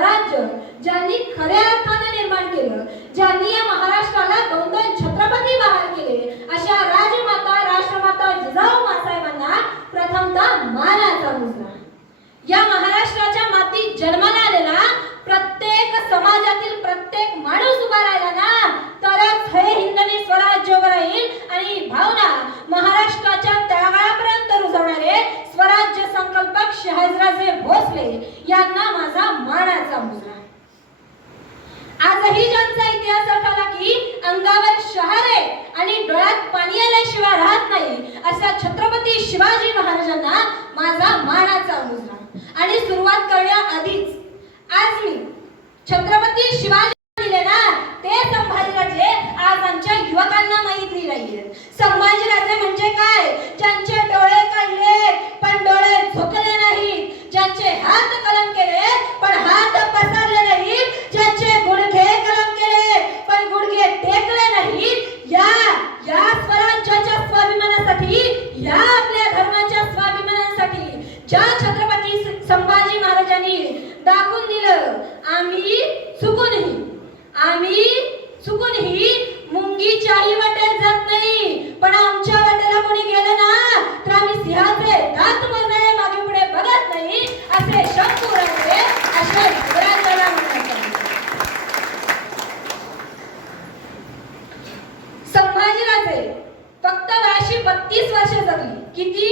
स्वराज्य ज्यांनी खऱ्या अर्थाने निर्माण केलं ज्यांनी या महाराष्ट्राला दोन दोन छत्रपती बहाल केले अशा राजमाता राष्ट्रमाता जिजाऊ मासाहेबांना प्रथमतः मानाचा मुजरा. या महाराष्ट्राच्या मातीत जन्माला आलेला प्रत्येक समाजातील प्रत्येक माणूस उभा राहिला ना तरच हे हिंदवी स्वराज्य उभं राहील आणि भावना महाराष्ट्राच्या तळागाळापर्यंत रुजवणारे स्वराज्य संकल्पक शहाजराजे भोसले यांना माझा मान मुजरा आजही ज्यांचा इतिहास आठवला की अंगावर शहारे आणि डोळ्यात शिवाय राहत नाही अशा छत्रपती शिवाजी महाराजांना माझा मानाचा मुजरा आणि सुरुवात करण्याआधीच आज मी छत्रपती शिवाजी दिले ना ते संभाजीराजे आज आमच्या युवकांना माहिती नाहीये संभाजीराजे म्हणजे काय? ज्यांचे डोळे काढले पण डोळे झोकले नाहीत ज्यांचे हात कलम केले पण हात पसरले नाहीत ज्यांचे गुडघे कलम केले पण गुडघे टेकले नाहीत या या स्वराज्याच्या स्वाभिमानासाठी या आपल्या धर्माच्या स्वाभिमानासाठी ज्या छत्रपती संभाजी महाराजांनी दाखवून दिलं आम्ही चुकूनही आम्ही चुकूनही मुंगीच्याही वाटेत जात नाही पण आमच्या वाटेला कोणी गेलं ना तर आम्ही सिंहाचे दात मोजणारे मागे पुढे बघत नाही असे शब्द उरले अशा घराला म्हणायचं संभाजीराजे फक्त वयाशी बत्तीस वर्ष जगली किती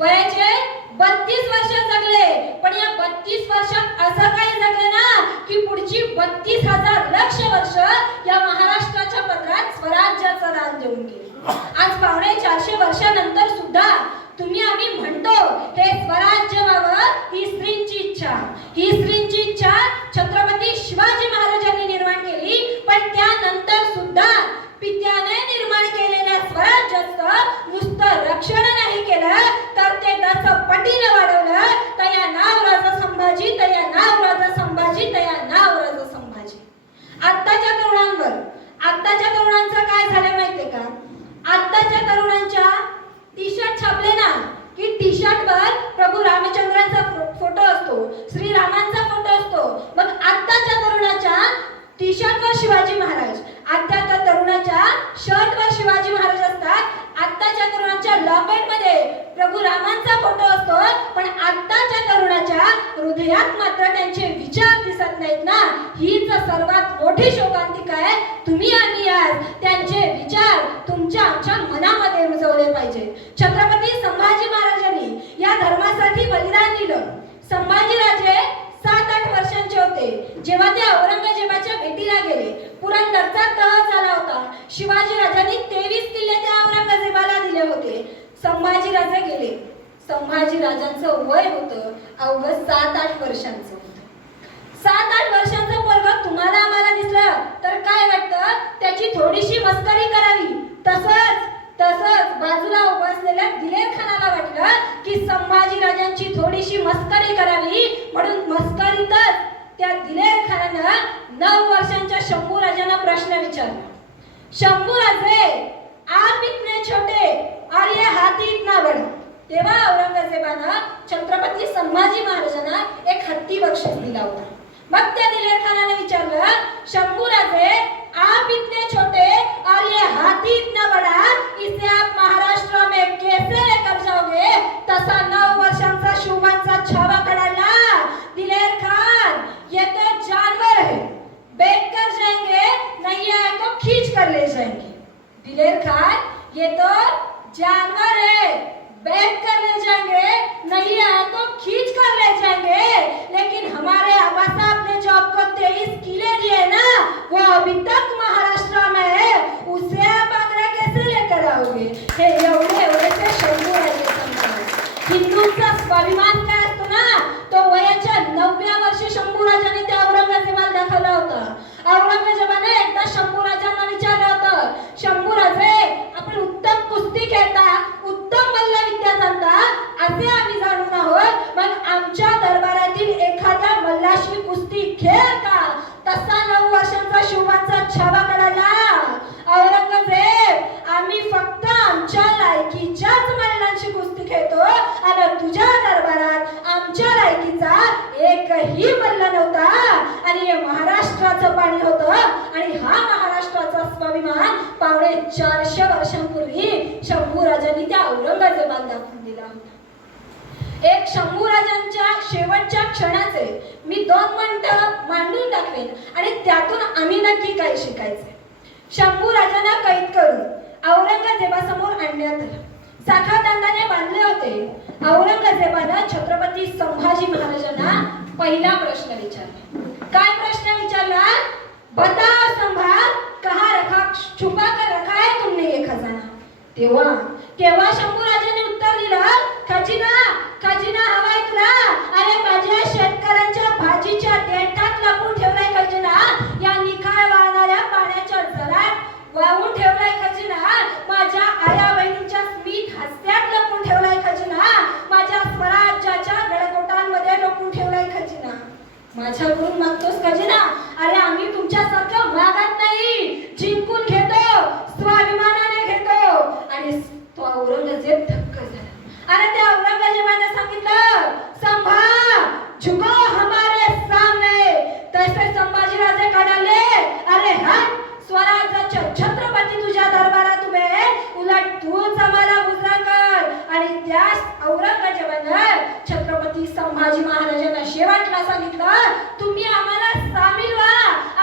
वयाचे बत्तीस वर्ष जगले पण या बत्तीस वर्षात असं काही जगले ना की पुढची बत्तीस हजार लक्ष वर्ष या महाराष्ट्राच्या पदरात स्वराज्याचं दान देऊन गेले आज पावणे चारशे वर्षानंतर सुद्धा तुम्ही आम्ही म्हणतो हे स्वराज्य व्हावं ही स्त्रींची इच्छा. ही स्त्रींची इच्छा छत्रपती शिवाजी महाराजांनी निर्माण केली पण त्यानंतर सुद्धा पित्याने निर्माण केलेल्या स्वराज्याचं नुसतं रक्षण नाही केलं तर ते दस पटीनं वाढवलं. तया नाव राजा संभाजी तया नाव राजा संभाजी तया नाव राजा संभाजी. आत्ताच्या तरुणांवर आत्ताच्या तरुणांचं काय झालं माहितीये का? आत्ताच्या तरुणांच्या टी शर्ट छापले ना की टी शर्ट वर प्रभू रामचंद्रांचा फोटो असतो श्रीरामांचा फोटो असतो. मग आत्ताच्या तरुणाच्या टी शर्ट वर शिवाजी महाराज आत्ताच्या तरुणाच्या शर्ट वर शिवाजी महाराज असतात. आत्ताच्या तरुणाच्या लॉकेटमध्ये प्रभू रामांचा फोटो असतो पण आत्ताच्या तरुणाच्या हृदयात मात्र त्यांचे विचार दिसत नाहीत ना. हीच सर्वात मोठी शोकांतिका आहे. तुम्ही आम्ही आज त्यांचे विचार तुमच्या आमच्या मनामध्ये रुजवले पाहिजे छत्रपती संभाजी महाराजांनी या धर्मासाठी बलिदान दिलं संभाजीराजे सात आठ वर्षांचे होते जेव्हा ते औरंगजेबाच्या भेटीला गेले पुरंदरचा तह झाला होता शिवाजी राजांनी तेवीस किल्ले त्या औरंगजेबाला दिले होते संभाजी राजे गेले संभाजी राजांचं वय होतं अवघं सात आठ वर्षांचं सात आठ वर्षांचं पोरग तुम्हाला आम्हाला दिसलं. तर काय वाटतं? त्याची थोडीशी मस्करी करावी. तसंच तसंच बाजूला उभा असलेल्या दिलेर खानाला वाटलं की संभाजी राजांची थोडीशी मस्करी करावी. म्हणून मस्करीतच त्या दिलेर खानानं नऊ वर्षांच्या शंभू राजांना प्रश्न विचारला. शंभू राजे आप इतने छोटे और ये हाथी इतना बड़ा तेव्हा औरंगजेबानं छत्रपती संभाजी महाराजांना एक हत्ती बक्षीस दिला होता. मग त्या दिलेर खानाने विचारलं शंभूराजे आप इतने छोटे और ये हाथी इतना बड़ा इसे आप महाराष्ट्र में कैसे लेकर जाओगे? तसा नऊ वर्षांचा शिवबांचा छावा कडायला दिले हिंदूंचा स्वाभिमान काय असतो ना? तो वयाच्या नवव्या वर्षी शंभूराजाने त्या औरंगजेबाला दाखवलं होतं. औरंगजेबाने एकदा शंभूराजांना विचारलं होतं शंभूराजे आपण उत्तम कुस्ती खेळता उत्तम मल्लविद्या जाणता असे आम्ही जाणून आहोत मग आमच्या दरबारातील एखाद्या मल्लाशी कुस्ती खेळ का? तसा नऊ वर्षांचा शिवांचा छावा काढायला औरंगजेब शंभू राजांना आणि हा महाराष्ट्राचा स्वाभिमान पावणे चारशे वर्षांपूर्वी शंभू राजांनी त्या औरंगजेबाला दाखवून दिला होता. एक शंभूराजांच्या शेवटच्या क्षणाचे मी दोन मिनिटं मांडून दाखवेन आणि त्यातून आम्ही नक्की काय शिकायचे शंभू राजांना कैद करून औरंगजेबासमोर आणण्यात आलं. साखळदंडाने बांधले होते. औरंगजेबानं छत्रपती संभाजी महाराजांना पहिला प्रश्न विचारला. काय प्रश्न विचारला बताओ संभाल कहा रखा छुपा कर रखा है तुमने ये खजाना। तेव्हा तेव्हा शंभूराजांनी उत्तर दिलं खजिना खजिना हवाय तुला. अरे माझ्या शेतकऱ्यांच्या भाजीच्या देठात लपून ठेवलाय खजिना या निखाळ वाहणाऱ्या पाण्याच्या झरात वाहून ठेवलाय खजिना माझ्या आया बहिणींच्या स्मित हस्त्यात लपून ठेवलाय खजिना माझ्या स्वराज्याच्या गडकोटांमध्ये लपून ठेवलाय खजिना माझ्याकडून मागतोस खजिना अरे आम्ही तुमच्यासारखं मागत नाही जिंकून घेतो स्वाभिमानाने घेतो आणि तो औरंगजेब धक्का झाला आणि त्या औरंगजेबाने सांगितलं संभा झुको हमारे सामने तसे संभाजीराजे कडाले अरे हट स्वराज्याचे छत्रपती तुझ्या दरबारात उभे उलट तूच आम्हाला उजरा कर. आणि त्यास औरंगजेबानं छत्रपती संभाजी महाराजांना शेवटला सांगितलं तुम्ही आम्हाला सामील व्हा.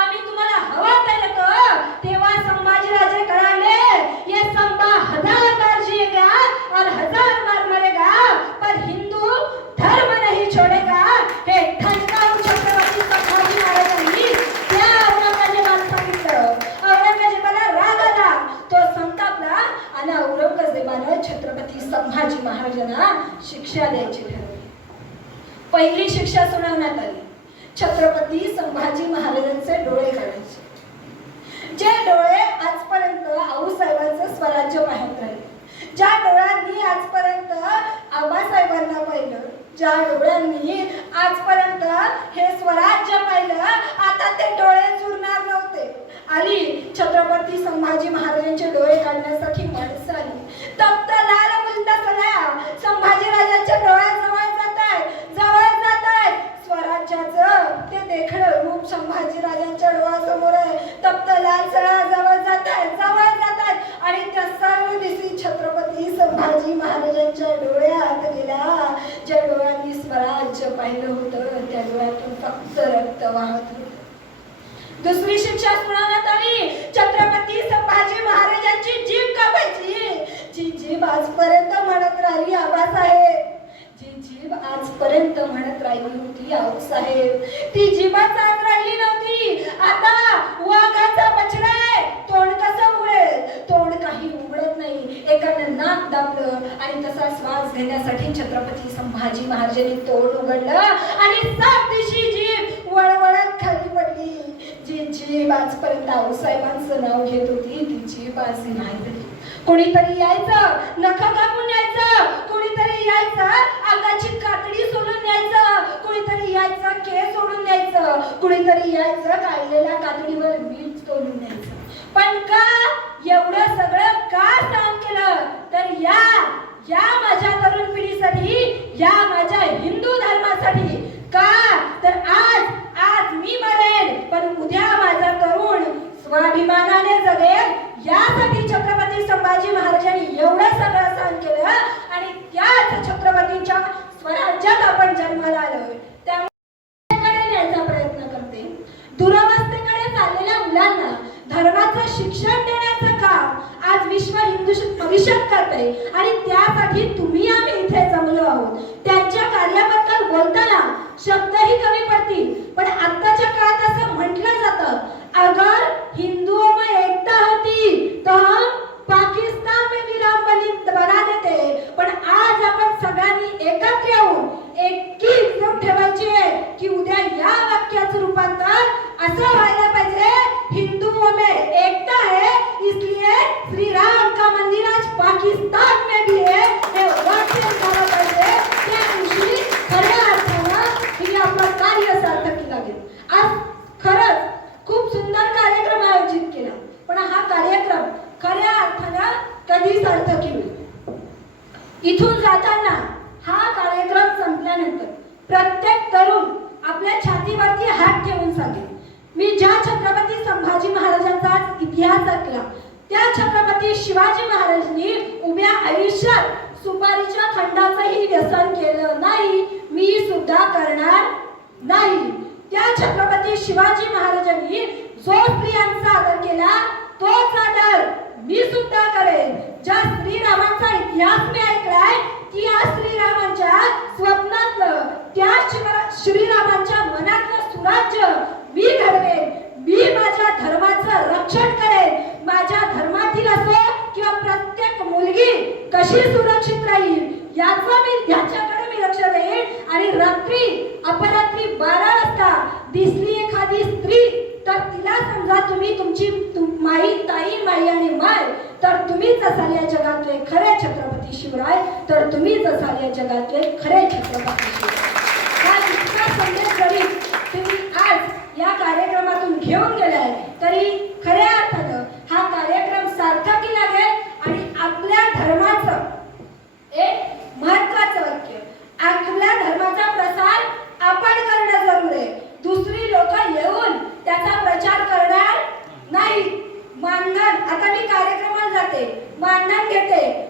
आम्ही तुम्हाला हवा तर तेव्हा संभाजी राजे कळाले ये संभा हजार बार जिएगा और हजार बार मरेगा पर हिंदू धर्म नहीं छोड़ेगा हे ठणकावून छत्रपती संभाजी महाराजांनी त्या औरंगजेबाला सांगितलं औरंगजेबाला राग आला तो संतापला आणि औरंगजेबानं छत्रपती संभाजी महाराजांना शिक्षा द्यायची ठरवली पहिली शिक्षा सुनावण्यात आली छत्रपती संभाजी महाराजांचे डोळे काढायचे जे डोळे आजपर्यंत आऊसाहेबांचं स्वराज्य पाहत राहिले ज्या डोळ्यांनी आजपर्यंत आबासाहेबांना पाहिलं ज्या डोळ्यांनी आजपर्यंत हे स्वराज्य पाहिलं आता ते डोळे चुरणार नव्हते आली छत्रपती संभाजी महाराजांचे डोळे काढण्यासाठी माणसं आली तप्त लाल मुलता सगळ्या संभाजीराजांच्या डोळ्याजवळ जात आहे जवळ जात आहे स्वराज्याचं ते देखणं रूप संभाजीराजांच्या डोळ्यासमोर आहे तप्त लाल सळा जवळ जात आहे जवळ जात आहेत आणि त्या सर्व दिवशी छत्रपती संभाजी महाराजांच्या डोळ्यात गेल्या ज्या डोळ्यांनी स्वराज्य पाहिलं होतं त्या डोळ्यातून फक्त रक्त वाहत होत. दुसरी शिक्षा सुनावण्यात आली. छत्रपती संभाजी महाराजांची जीभ कापायची. जी जीभ आजपर्यंत म्हणत राहिली आबासाहेब जी जीभ आजपर्यंत म्हणत राहिली होती आऊसाहेब ती जीभच आज राहिली नव्हती. आता वाघाचा बछडा आहे. तोंड कसं उघडेल? तोंड काही उघडत नाही. एकानं नाक दाबलं आणि तसा श्वास घेण्यासाठी छत्रपती संभाजी महाराजांनी तोंड उघडलं आणि सात दिवशी जीभ वळवळत खाली पडली. जिची बाजपर्यंत आजपर्यंत आऊसाहेबांचं नाव घेत होती. तिची बाजी नाही भेटली कोणीतरी यायचं नख कापून न्यायचं. कोणीतरी यायचं अंगाची कातडी सोडून न्यायचं. कोणीतरी यायचं केस सोडून न्यायचं. कोणीतरी यायचं काढलेल्या कातडीवर मीठ सोडून न्यायचं. पण का एवढं सगळं का काम केलं? तर या या माझ्या तरुण पिढीसाठी या माझ्या हिंदू धर्मासाठी का तर आज आज मी मरेन पण उद्या माझा तरुण स्वाभिमानाने जगेल. यासाठी छत्रपती संभाजी महाराजांनी एवढं सगळं सहन केलं आणि त्याच छत्रपतींच्या स्वराज्यात आपण जन्माला आलोय त्यामुळे न्यायचा प्रयत्न करते. दुरावस्थेकडे चाललेल्या मुलांना धर्माचं शिक्षण देण्याचं काम आज विश्व हिंदू परिषद करते आणि त्यासाठी तुम्ही आम्ही इथे जमलो आहोत. त्यांच्या कार्याबद्दल बोलताना शब्दही कमी पडतील पण आत्ताच्या काळात असं म्हटलं जातं अगर हिंदुओं में एकता होती तो हम पाकिस्तान में भी राम बनी बना देते पण आज आपण सगळ्यांनी एकत्र येऊन एकी एकजूट ठेवायची आहे की उद्या या वाक्याचं रूपांतर असं व्हायला पाहिजे हिंदुओं में एकता है इसलिए श्री राम का मंदिर आज पाकिस्तान में भी है हे वाक्य झालं पाहिजे त्या दिवशी खऱ्या अर्थानं ही आपलं कार्य सार्थकी लागेल आज खरंच खूप सुंदर कार्यक्रम आयोजित केला पण हा कार्यक्रम खऱ्या अर्थानं कधी सार्थकी होईल इथून जाताना हा कार्यक्रम संपल्यानंतर प्रत्येक तरुण आपल्या छातीवरती हात ठेवून सांगेल मी ज्या छत्रपती संभाजी महाराजांचा इतिहास ऐकला त्या छत्रपती शिवाजी महाराजांनी उभ्या आयुष्यात सुपारीच्या खंडाचंही व्यसन केलं नाही. मी सुद्धा करणार नाही. त्या छत्रपती शिवाजी महाराजांनी जो स्त्रियांचा आदर केला तोच आदर मी सुद्धा करेन. ज्या श्रीरामांचा इतिहास मी ऐकलाय की या श्रीरामांच्या स्वप्नातलं त्या श्रीरामांच्या मनातलं सुराज्य मी घडवेन मी माझ्या धर्माचं रक्षण करेन माझ्या धर्मातील असो किंवा प्रत्येक मुलगी कशी सुरक्षित राहील? याचा मी त्याच्याकडे मी लक्ष देईन. आणि रात्री अपरात्री बारा वाजता दिसली एखादी स्त्री तर तिला समजा तुम्ही तुमची तुम- माई ताई माई आणि माय तर तुम्हीच असाल या जगातले खरे छत्रपती शिवराय तर तुम्हीच असाल या जगातले खरे छत्रपती शिवराय. इतका संदेश जरी तुम्ही आज या कार्यक्रमातून घेऊन गेलाय. तरी खऱ्या अर्थानं हा कार्यक्रम सार्थकी लागेल आणि आपल्या धर्माचं एक महत्वाचं वाक्य आपल्या धर्माचा प्रसार आपण करणं जरूर आहे. दुसरी लोक येऊन त्याचा प्रचार करणार नाही. मानधन आता मी कार्यक्रमात जाते. मानधन घेते.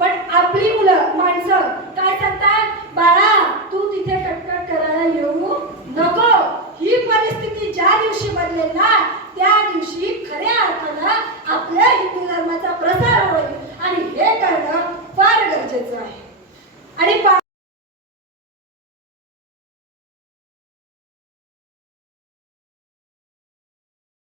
पण आपली मुलं माणसं काय सांगतात? बाळा तू तिथे कटकट करायला येऊ नको. ही परिस्थिती ज्या दिवशी बदलेल ना त्या दिवशी खऱ्या अर्थानं आपल्या हिंदू धर्माचा प्रसार होईल. आणि हे करणं फार गरजेचं आहे. आणि